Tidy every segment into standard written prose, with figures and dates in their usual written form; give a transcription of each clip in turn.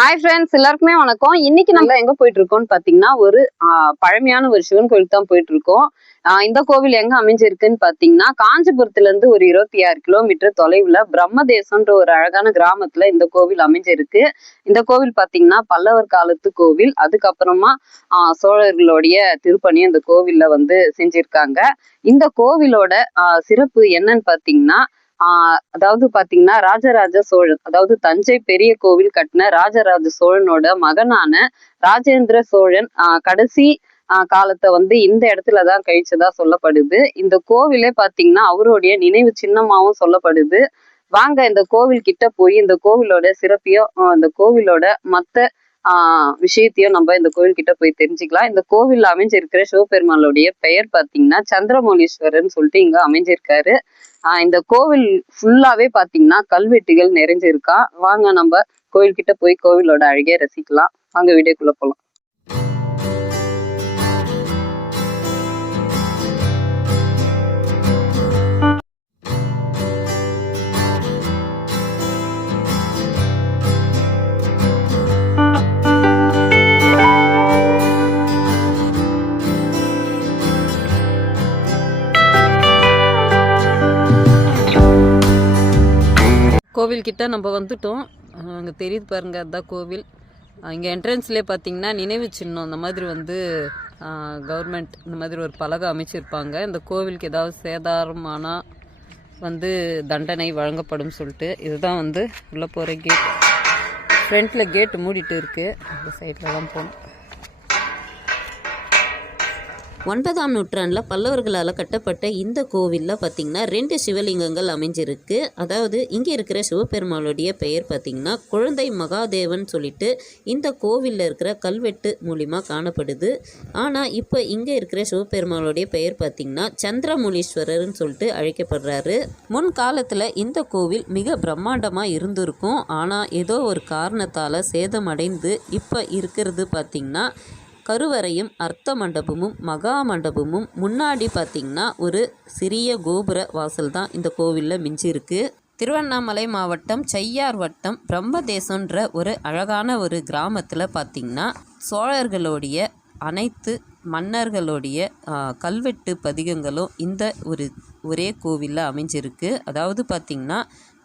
Hi friends, எல்லாருக்குமே வணக்கம். இன்னைக்கு நம்ம எங்க போயிட்டு இருக்கோம்னு பாத்தீங்கன்னா ஒரு பழமையான ஒரு சிவன் கோவில் தான் போயிட்டு இருக்கோம். இந்த கோவில் எங்க அமைஞ்சிருக்குன்னு பாத்தீங்கன்னா காஞ்சிபுரத்துல இருந்து ஒரு 26 கிலோமீட்டர் தொலைவுல பிரம்மதேசம்ன்ற ஒரு அழகான கிராமத்துல இந்த கோவில் அமைஞ்சிருக்கு. இந்த கோவில் பாத்தீங்கன்னா பல்லவர் காலத்து கோவில். அதுக்கப்புறமா சோழர்களுடைய திருப்பணியும் இந்த கோவில்ல செஞ்சிருக்காங்க. இந்த கோவிலோட சிறப்பு என்னன்னு பாத்தீங்கன்னா அதாவது பாத்தீங்கன்னா ராஜராஜ சோழன், அதாவது தஞ்சை பெரிய கோவில் கட்டின ராஜராஜ சோழனோட மகனான ராஜேந்திர சோழன் கடைசி காலத்தை இந்த இடத்துலதான் கழிச்சதா சொல்லப்படுது. இந்த கோவிலே பாத்தீங்கன்னா அவருடைய நினைவு சின்னமாவும் சொல்லப்படுது. வாங்க இந்த கோவில் கிட்ட போய் இந்த கோவிலோட சிறப்பையும் இந்த கோவிலோட மத்த விஷயத்தையும் நம்ம இந்த கோவில் கிட்ட போய் தெரிஞ்சுக்கலாம். இந்த கோவில் அமைஞ்சிருக்கிற சிவபெருமானுடைய பெயர் பாத்தீங்கன்னா சந்திரமௌலீஸ்வரர்னு சொல்லிட்டு இங்க அமைஞ்சிருக்காரு. இந்த கோவில் ஃபுல்லாவே பாத்தீங்கன்னா கல்வெட்டுகள் நிறைஞ்சிருக்கா. வாங்க நம்ம கோவில் கிட்ட போய் கோவிலோட அழகிய ரசிக்கலாம். வாங்க வீடியோக்குள்ள போலாம். கோவில் கிட்ட நம்ம வந்துட்டோம். அங்கே தெரியுது பாருங்க, அதுதான் கோவில். இங்கே என்ட்ரன்ஸ்லேயே பார்த்தீங்கன்னா நினைவு சின்னம் அந்த மாதிரி கவர்மெண்ட் இந்த மாதிரி ஒரு பலகை அமைச்சிருப்பாங்க. இந்த கோவிலுக்கு ஏதாவது சேதாரமானால் தண்டனை வழங்கப்படும் சொல்லிட்டு. இதுதான் உள்ளே போகிற கேட். ஃப்ரண்ட்டில் கேட்டு மூடிட்டு இருக்குது. அந்த சைடில் தான் போகணும். 9ஆம் நூற்றாண்டில் பல்லவர்களால் கட்டப்பட்ட இந்த கோவிலில் பார்த்திங்கன்னா 2 சிவலிங்கங்கள் அமைஞ்சிருக்கு. அதாவது இங்கே இருக்கிற சிவபெருமானுடைய பெயர் பார்த்திங்கன்னா குழந்தை மகாதேவன் சொல்லிட்டு இந்த கோவிலில் இருக்கிற கல்வெட்டு மூலிமா காணப்படுது. ஆனால் இப்போ இங்கே இருக்கிற சிவபெருமானுடைய பெயர் பார்த்திங்கன்னா சந்திரமௌலீஸ்வரர்னு சொல்லிட்டு அழைக்கப்படுறாரு. முன்காலத்தில் இந்த கோவில் மிக பிரம்மாண்டமாக இருந்திருக்கும். ஆனால் ஏதோ ஒரு காரணத்தால் சேதமடைந்து இப்போ இருக்கிறது பார்த்திங்கன்னா கருவறையும் அர்த்த மண்டபமும் மகா மண்டபமும். முன்னாடி பார்த்திங்கன்னா ஒரு சிறிய கோபுர வாசல் தான் இந்த கோவிலில் மிஞ்சிருக்கு. திருவண்ணாமலை மாவட்டம் செய்யார் வட்டம் பிரம்மதேசன்ற ஒரு அழகான ஒரு கிராமத்தில் பார்த்திங்கன்னா சோழர்களுடைய அனைத்து மன்னர்களுடைய கல்வெட்டு பதிகங்களும் இந்த ஒரே கோவிலில் அமைஞ்சிருக்கு. அதாவது பார்த்திங்கன்னா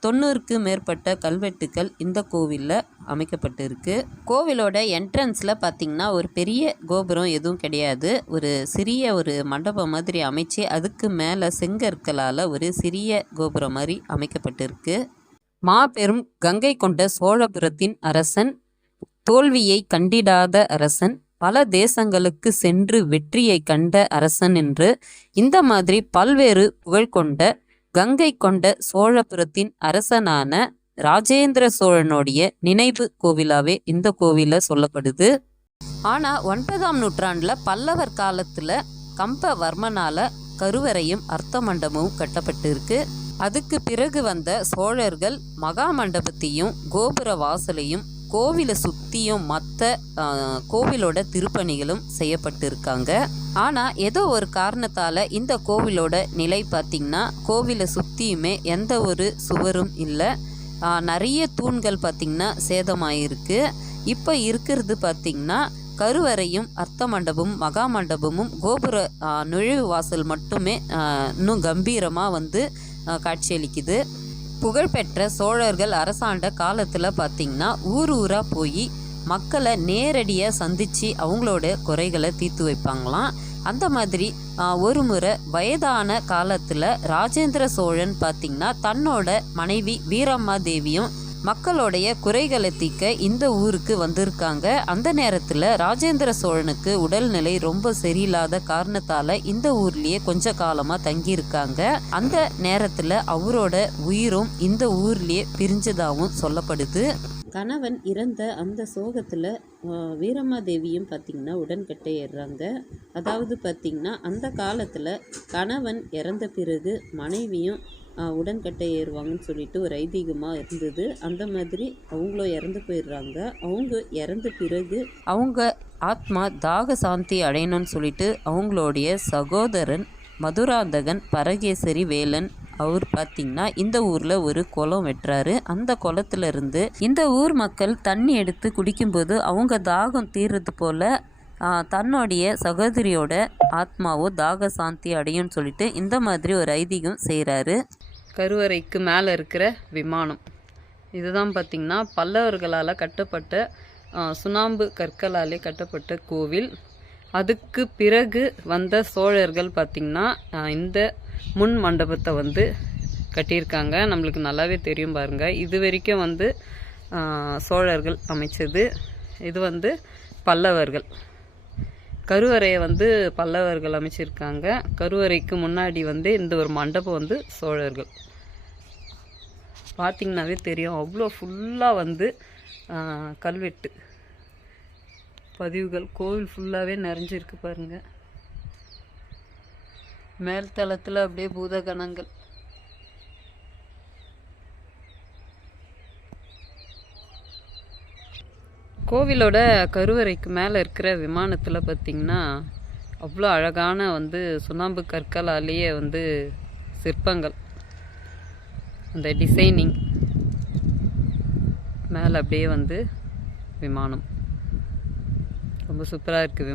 90க்கு மேற்பட்ட கல்வெட்டுக்கள் இந்த கோவிலில் அமைக்கப்பட்டிருக்கு. கோவிலோட என்ட்ரன்ஸில் பார்த்திங்கன்னா ஒரு பெரிய கோபுரம் எதுவும் கிடையாது. ஒரு சிறிய ஒரு மண்டபம் மாதிரி அமைச்சு அதுக்கு மேலே செங்கற்களால் ஒரு சிறிய கோபுரம் மாதிரி அமைக்கப்பட்டிருக்கு. மாபெரும் கங்கை கொண்ட சோழபுரத்தின் அரசன், தோல்வியை கண்டிடாத அரசன், பல தேசங்களுக்கு சென்று வெற்றியை கண்ட அரசன் என்று இந்த மாதிரி பல்வேறு புகழ் கொண்ட கங்கை கொண்ட சோழபுரத்தின் அரசனான ராஜேந்திர சோழனுடைய நினைவு கோவிலாவே இந்த கோவில சொல்லப்படுது. ஆனால் 9ஆம் நூற்றாண்டில் பல்லவர் காலத்தில் கம்பவர்மனால கருவறையும் அர்த்த மண்டபமும் கட்டப்பட்டு இருக்கு. அதுக்கு பிறகு வந்த சோழர்கள் மகா மண்டபத்தையும் கோபுர வாசலையும் கோவிலை சுற்றியும் மற்ற கோவிலோட திருப்பணிகளும் செய்யப்பட்டிருக்காங்க. ஆனால் ஏதோ ஒரு காரணத்தால் இந்த கோவிலோட நிலை பார்த்திங்கன்னா கோவிலை சுற்றியுமே எந்த ஒரு சுவரும் இல்லை. நிறைய தூண்கள் பார்த்திங்கன்னா சேதமாயிருக்கு. இப்போ இருக்கிறது பார்த்திங்கன்னா கருவறையும் அர்த்த மண்டபமும் மகா மண்டபமும் கோபுர நுழைவு வாசல் மட்டுமே இன்னும் கம்பீரமாக காட்சியளிக்குது. புகழ்பெற்ற சோழர்கள் அரசாண்ட காலத்தில் பார்த்திங்கன்னா ஊராக போய் மக்களை நேரடியாக சந்தித்து அவங்களோட குறைகளை தீர்த்து வைப்பாங்களாம். அந்த மாதிரி ஒரு முறை வயதான காலத்தில் ராஜேந்திர சோழன் பார்த்திங்கன்னா தன்னோட மனைவி வீரம்மா தேவியும் மக்களுடைய குறைகளை தீர்க்க இந்த ஊருக்கு வந்திருக்காங்க. அந்த நேரத்தில் ராஜேந்திர சோழனுக்கு உடல்நிலை ரொம்ப சரியில்லாத காரணத்தால் இந்த ஊர்லேயே கொஞ்ச காலமாக தங்கியிருக்காங்க. அந்த நேரத்தில் அவரோட உயிரும் இந்த ஊர்லேயே பிரிஞ்சதாகவும் சொல்லப்படுது. கணவன் இறந்த அந்த சோகத்தில் வீரம்மாதேவியும் பார்த்திங்கன்னா உடன்கட்டை ஏறுறாங்க. அதாவது பார்த்திங்கன்னா அந்த காலத்தில் கணவன் இறந்த பிறகு மனைவியும் உடன்கட்டை ஏறுவாங்கன்னு சொல்லிட்டு ஒரு ஐதீகமாக இருந்தது. அந்த மாதிரி அவங்களும் இறந்து போயிடுறாங்க. அவங்க இறந்த பிறகு அவங்க ஆத்மா தாக சாந்தி அடையணும்னு சொல்லிட்டு அவங்களுடைய சகோதரன் மதுராந்தகன் பரகேசரி வேலன் அவர் பார்த்திங்கன்னா இந்த ஊரில் ஒரு குளம் வெட்டுறாரு. அந்த குளத்துல இருந்து இந்த ஊர் மக்கள் தண்ணி எடுத்து குடிக்கும்போது அவங்க தாகம் தீர்றது போல் தன்னுடைய சகோதரியோட ஆத்மாவோ தாக சாந்தி அடையும்னு சொல்லிட்டு இந்த மாதிரி ஒரு ஐதீகம் செய்கிறாரு. கருவறைக்கு மேலே இருக்கிற விமானம் இதுதான் பார்த்திங்கன்னா பல்லவர்களால் கட்டப்பட்ட சுண்ணாம்பு கற்களாலே கட்டப்பட்ட கோவில். அதுக்கு பிறகு வந்த சோழர்கள் பார்த்திங்கன்னா இந்த முன் மண்டபத்தை வந்து கட்டியிருக்காங்க. நம்மளுக்கு நல்லாவே தெரியும் பாருங்கள். இது வரைக்கும் வந்து சோழர்கள் அமைச்சது. இது வந்து பல்லவர்கள். கருவறையை வந்து பல்லவர்கள் அமைச்சிருக்காங்க. கருவறைக்கு முன்னாடி வந்து இந்த ஒரு மண்டபம் வந்து சோழர்கள். பார்த்திங்கனாவே தெரியும், அவ்வளோ ஃபுல்லாக வந்து கல்வெட்டு பதிவுகள் கோவில் ஃபுல்லாகவே நிறைஞ்சிருக்கு பாருங்கள். மேல் தளத்தில் அப்படியே பூதகணங்கள். கோவிலோட கருவறைக்கு மேலே இருக்கிற விமானத்தில் பார்த்திங்கன்னா அவ்வளோ அழகான வந்து சுண்ணாம்பு கற்களாலேயே வந்து சிற்பங்கள், அந்த டிசைனிங் மேலே அப்படியே வந்து விமானம் ரொம்ப சூப்பராக இருக்குது.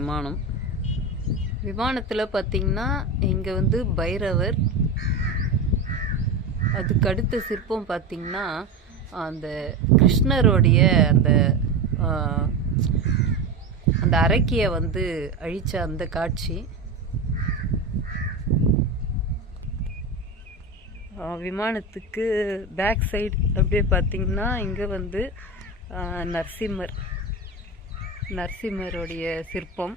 விமானத்தில் பார்த்திங்கன்னா இங்கே வந்து பைரவர், அதுக்கு அடுத்த சிற்பம் பார்த்திங்கன்னா அந்த கிருஷ்ணருடைய அந்த அரக்கியை வந்து அழிச்ச அந்த காட்சி. விமானத்துக்கு பேக் சைடு அப்படியே பார்த்திங்கன்னா இங்கே வந்து நரசிம்மருடைய சிற்பம்.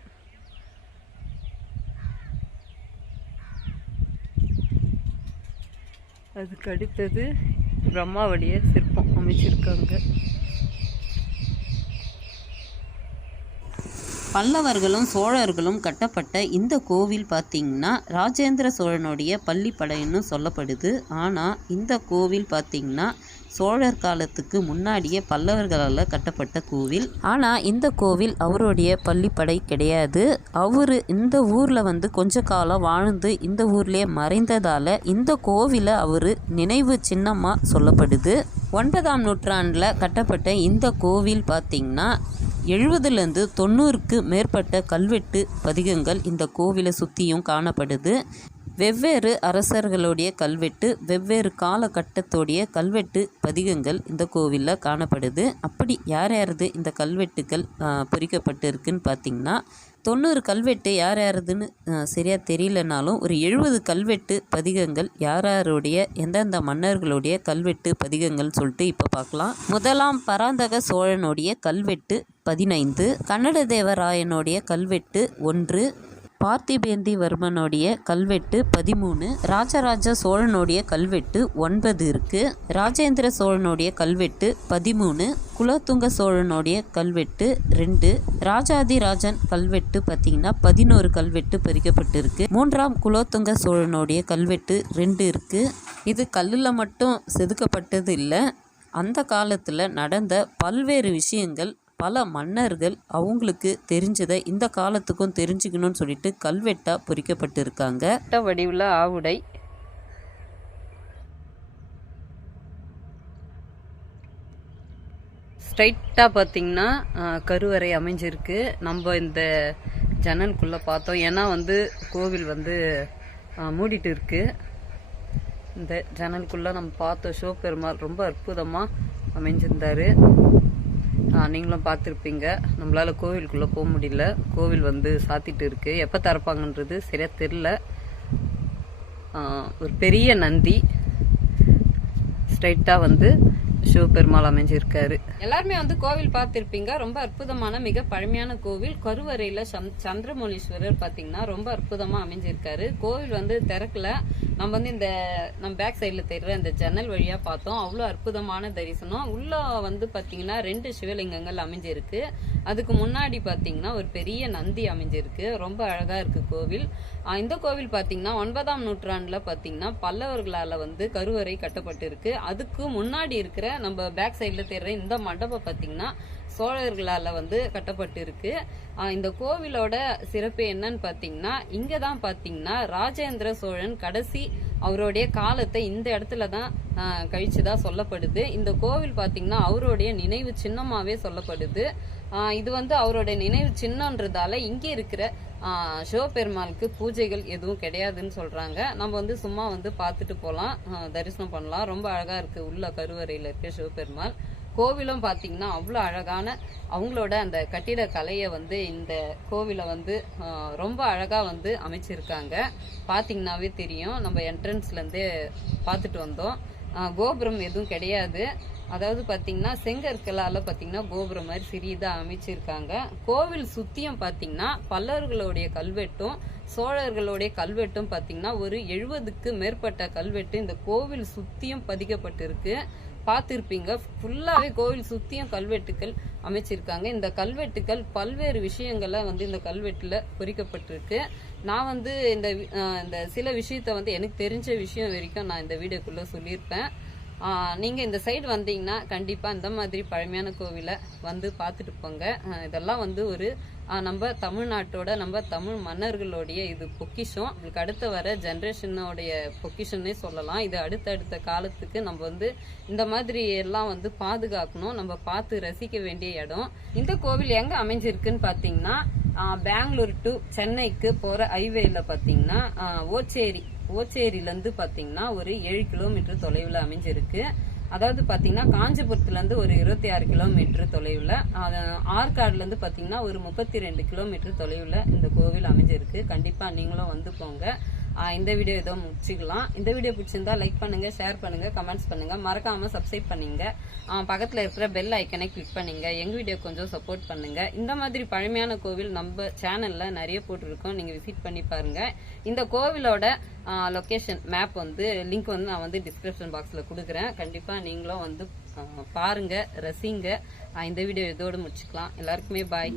அதுக்கு அடுத்தது பிரம்மாவுடைய சிற்பம் அமைச்சிருக்காங்க. பல்லவர்களும் சோழர்களும் கட்டப்பட்ட இந்த கோவில் பார்த்திங்கன்னா ராஜேந்திர சோழனுடைய பள்ளிப்படைன்னு சொல்லப்படுது. ஆனால் இந்த கோவில் பார்த்திங்கன்னா சோழர் காலத்துக்கு முன்னாடியே பல்லவர்களால் கட்டப்பட்ட கோவில். ஆனால் இந்த கோவில் அவருடைய பள்ளிப்படை கிடையாது. அவர் இந்த ஊரில் வந்து கொஞ்ச காலம் வாழ்ந்து இந்த ஊர்லேயே மறைந்ததால் இந்த கோவிலை அவர் நினைவு சின்னமாக சொல்லப்படுது. 9ஆம் நூற்றாண்டில் கட்டப்பட்ட இந்த கோவில் பார்த்திங்கன்னா 70லேருந்து 90க்கு மேற்பட்ட கல்வெட்டு பதிகங்கள் இந்த கோவிலை சுற்றியும் காணப்படுது. வெவ்வேறு அரசர்களுடைய கல்வெட்டு, வெவ்வேறு காலகட்டத்தோடைய கல்வெட்டு பதிகங்கள் இந்த கோவிலில் காணப்படுது. அப்படி யாரது இந்த கல்வெட்டுகள் பொறிக்கப்பட்டு இருக்குன்னு பார்த்திங்கன்னா 90 கல்வெட்டு யாருதுன்னு சரியாக தெரியலனாலும் ஒரு 70 கல்வெட்டு பதிகங்கள் யாருடைய எந்தெந்த மன்னர்களுடைய கல்வெட்டு பதிகங்கள் சொல்லிட்டு இப்போ பார்க்கலாம். முதலாம் பராந்தக சோழனுடைய கல்வெட்டு 15, கன்னடதேவராயனுடைய கல்வெட்டு 1, பார்த்திபேந்திவர்மனுடைய கல்வெட்டு 13, ராஜராஜ சோழனுடைய கல்வெட்டு 9 இருக்குது. ராஜேந்திர சோழனுடைய கல்வெட்டு 13, குலோத்துங்க சோழனுடைய கல்வெட்டு 2, ராஜாதிராஜன் கல்வெட்டு பார்த்திங்கன்னா 11 கல்வெட்டு பதிக்கப்பட்டிருக்கு. 3ஆம் குலோத்துங்க சோழனுடைய கல்வெட்டு 2 இருக்குது. இது கல்லில் மட்டும் செதுக்கப்பட்டது இல்லை, அந்த காலத்தில் நடந்த பல்வேறு விஷயங்கள் பல மன்னர்கள் அவங்களுக்கு தெரிஞ்சதை இந்த காலத்துக்கும் தெரிஞ்சுக்கணும்னு சொல்லிட்டு கல்வெட்டாக பொறிக்கப்பட்டு இருக்காங்க. வடிவில் ஆவுடை, ஸ்ட்ரைட்டாக பார்த்திங்கன்னா கருவறை அமைஞ்சிருக்கு. நம்ம இந்த ஜன்னலுக்குள்ளே பார்த்தோம், ஏன்னா வந்து கோவில் வந்து மூடிட்டு இருக்கு. இந்த ஜன்னலுக்குள்ளே நம்ம பார்த்தோம், சிவபெருமாள் ரொம்ப அற்புதமாக அமைஞ்சிருந்தார். நீங்களும் பார்த்துருப்பீங்க. நம்மளால் கோவிலுக்குள்ளே போக முடியல, கோவில் வந்து சாத்திட்டு இருக்குது. எப்போ திறப்பாங்கன்றது சரியாக தெரில. ஒரு பெரிய நந்தி ஸ்ட்ரைட்டாக வந்து சிவபெருமாள் அமைஞ்சிருக்காரு. எல்லாருமே வந்து கோவில் பார்த்துருப்பீங்க. ரொம்ப அற்புதமான மிக பழமையான கோவில். கருவறையில் சந்திரமௌலீஸ்வரர் பார்த்தீங்கன்னா ரொம்ப அற்புதமாக அமைஞ்சிருக்காரு. கோவில் வந்து திறக்கல, நம்ம வந்து நம்ம பேக் சைடில் தெரிகிற இந்த ஜன்னல் வழியாக பார்த்தோம். அவ்வளோ அற்புதமான தரிசனம். உள்ள வந்து பார்த்தீங்கன்னா 2 சிவலிங்கங்கள் அமைஞ்சிருக்கு. அதுக்கு முன்னாடி பார்த்தீங்கன்னா ஒரு பெரிய நந்தி அமைஞ்சிருக்கு. ரொம்ப அழகாக இருக்குது கோவில். இந்த கோவில் பார்த்தீங்கன்னா 9ஆம் நூற்றாண்டில் பார்த்தீங்கன்னா பல்லவர்களால் வந்து கருவறை கட்டப்பட்டு இருக்கு. அதுக்கு முன்னாடி இருக்கிற நம்ம பேக் சைடில் தெரிகிற இந்த மண்டபம் பார்த்தீங்கன்னா சோழர்களால வந்து கட்டப்பட்டு இருக்கு. இந்த கோவிலோட சிறப்பு என்னன்னு பாத்தீங்கன்னா, இங்கதான் பாத்தீங்கன்னா ராஜேந்திர சோழன் கடைசி அவருடைய காலத்தை இந்த இடத்துல தான் கழிச்சுதான் சொல்லப்படுது. இந்த கோவில் பாத்தீங்கன்னா அவருடைய நினைவு சின்னமாவே சொல்லப்படுது. இது வந்து அவருடைய நினைவு சின்னன்றதால இங்க இருக்கிற சிவபெருமாளுக்கு பூஜைகள் எதுவும் கிடையாதுன்னு சொல்றாங்க. நம்ம வந்து சும்மா வந்து பார்த்துட்டு போலாம், தரிசனம் பண்ணலாம். ரொம்ப அழகா இருக்கு உள்ள கருவறையில இருக்க சிவபெருமாள். கோவிலும் பாத்தீங்கன்னா அவ்வளோ அழகான அவங்களோட அந்த கட்டிட கலையை வந்து இந்த கோவிலை வந்து ரொம்ப அழகா வந்து அமைச்சிருக்காங்க. பாத்தீங்கன்னாவே தெரியும். நம்ம என்ட்ரன்ஸ்ல இருந்து பார்த்துட்டு வந்தோம். கோபுரம் எதுவும் கிடையாது. அதாவது பாத்தீங்கன்னா செங்கற்களால பாத்தீங்கன்னா கோபுரம் மாதிரி சிறியதா அமைச்சிருக்காங்க. கோவில் சுத்தியும் பாத்தீங்கன்னா பல்லவர்களுடைய கல்வெட்டும் சோழர்களுடைய கல்வெட்டும் பாத்தீங்கன்னா ஒரு 70க்கு மேற்பட்ட கல்வெட்டு இந்த கோவில் சுத்தியும் பதிக்கப்பட்டிருக்கு. பார்த்திருப்பீங்க. ஃபுல்லாவே கோவில் சுத்தியும் கல்வெட்டுக்கள் அமைச்சிருக்காங்க. இந்த கல்வெட்டுக்கள் பல்வேறு விஷயங்களை வந்து இந்த கல்வெட்டுல பொறிக்கப்பட்டிருக்கு. நான் வந்து இந்த சில விஷயத்த வந்து எனக்கு தெரிஞ்ச விஷயம் வரைக்கும் நான் இந்த வீடியோக்குள்ள சொல்லியிருப்பேன். நீங்க இந்த சைடு வந்தீங்கன்னா கண்டிப்பா இந்த மாதிரி பழமையான கோவிலை வந்து பார்த்துட்டு போங்க. இதெல்லாம் வந்து ஒரு நம்ம தமிழ்நாட்டோட நம்ம தமிழ் மன்னர்களுடைய இது பொக்கிஷம். இதுக்கு அடுத்த வர ஜெனரேஷனோடைய பொக்கிஷன்னே சொல்லலாம். இது அடுத்த காலத்துக்கு நம்ம வந்து இந்த மாதிரி எல்லாம் வந்து பாதுகாக்கணும். நம்ம பார்த்து ரசிக்க வேண்டிய இடம். இந்த கோவில் எங்க அமைஞ்சிருக்குன்னு பாத்தீங்கன்னா பெங்களூர் டு சென்னைக்கு போற ஹைவேல பாத்தீங்கன்னா ஓச்சேரியில இருந்து பாத்தீங்கன்னா ஒரு 7 கிலோமீட்டர் தொலைவுல அமைஞ்சிருக்கு. அதாவது பாத்தீங்கன்னா காஞ்சிபுரத்துல இருந்து ஒரு 26 கிலோமீட்டர் தொலைவுல, ஆற்காடுல இருந்து பாத்தீங்கன்னா ஒரு 32 கிலோமீட்டர் தொலைவுல இந்த கோவில் அமைஞ்சிருக்கு. கண்டிப்பா நீங்களும் வந்து போங்க. இந்த வீடியோ ஏதோ முடிச்சுக்கலாம். இந்த வீடியோ பிடிச்சிருந்தா லைக் பண்ணுங்க, ஷேர் பண்ணுங்க, கமெண்ட்ஸ் பண்ணுங்க, மறக்காம சப்ஸ்கிரைப் பண்ணுங்க. பக்கத்துல இருக்கிற பெல் ஐக்கனை கிளிக் பண்ணுங்க. எங்க வீடியோ கொஞ்சம் சப்போர்ட் பண்ணுங்க. இந்த மாதிரி பழமையான கோவில் நம்ம சேனல்ல நிறைய போட்டிருக்கோம். நீங்க விசிட் பண்ணி பாருங்க. இந்த கோவிலோட லொகேஷன் மேப் வந்து லிங்க் வந்து நான் வந்து டிஸ்கிரிப்ஷன் பாக்ஸ்ல கொடுக்குறேன். கண்டிப்பா நீங்களும் வந்து பாருங்க, ரசிங்க. இந்த வீடியோ இதோட முடிச்சுக்கலாம். எல்லாருக்குமே பாய்.